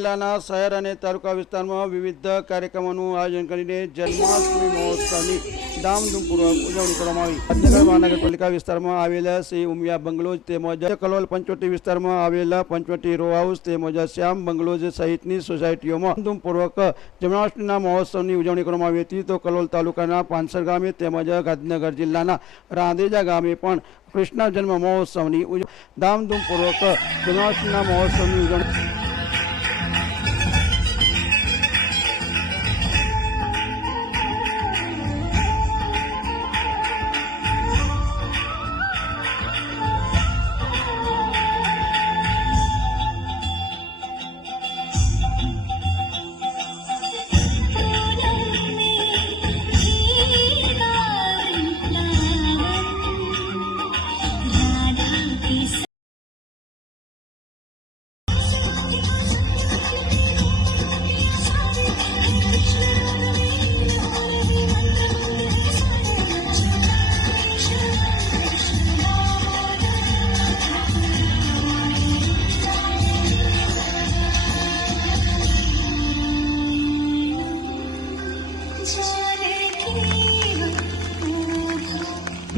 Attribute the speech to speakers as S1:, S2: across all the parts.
S1: જિલ્લાના શહેર અને તાલુકા વિસ્તારમાં વિવિધ કાર્યક્રમોનું આયોજન કરીને જન્માષ્ટમી મહોત્સવની ધામધૂમપૂર્વક ઉજવણી કરવામાં આવી. ગાંધીનગર મહાનગરપાલિકા વિસ્તારમાં આવેલા શ્રી ઉમિયા બંગલોજ તેમજ કલોલ પંચવટી વિસ્તારમાં આવેલા પંચવટી રો હાઉસ તેમજ શ્યામ બંગલોજ સહિતની સોસાયટીઓમાં ધામધૂમપૂર્વક જન્માષ્ટમીના મહોત્સવની ઉજવણી કરવામાં આવી હતી. તો કલોલ તાલુકાના પાંસર ગામે તેમજ ગાંધીનગર જિલ્લાના રાંદેજા ગામે પણ કૃષ્ણ જન્મ મહોત્સવની ધામધૂમપૂર્વક જન્માષ્ટમીના મહોત્સવની ઉજવણી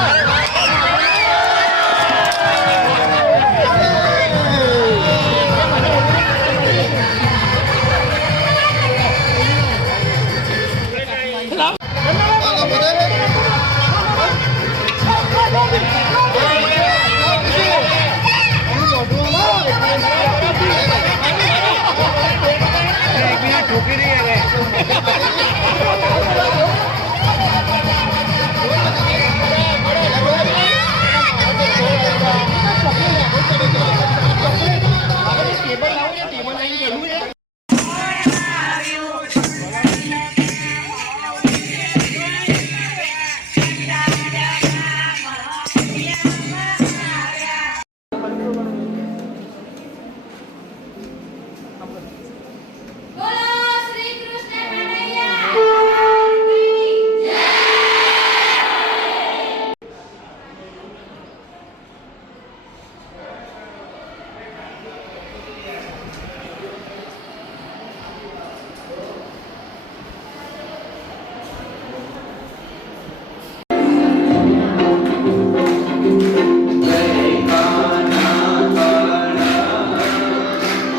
S2: Oh!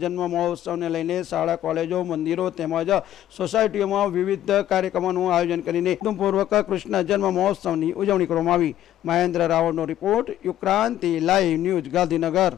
S1: જન્મ મહોત્સવને લઈને શાળા, કોલેજો, મંદિરો તેમજ સોસાયટીઓમાં વિવિધ કાર્યક્રમોનું આયોજન કરીને પૂર્વક કૃષ્ણ જન્મ મહોત્સવની ઉજવણી કરવામાં આવી. Mahendra રાવળનો report, Yukranti, live news Gandhinagar.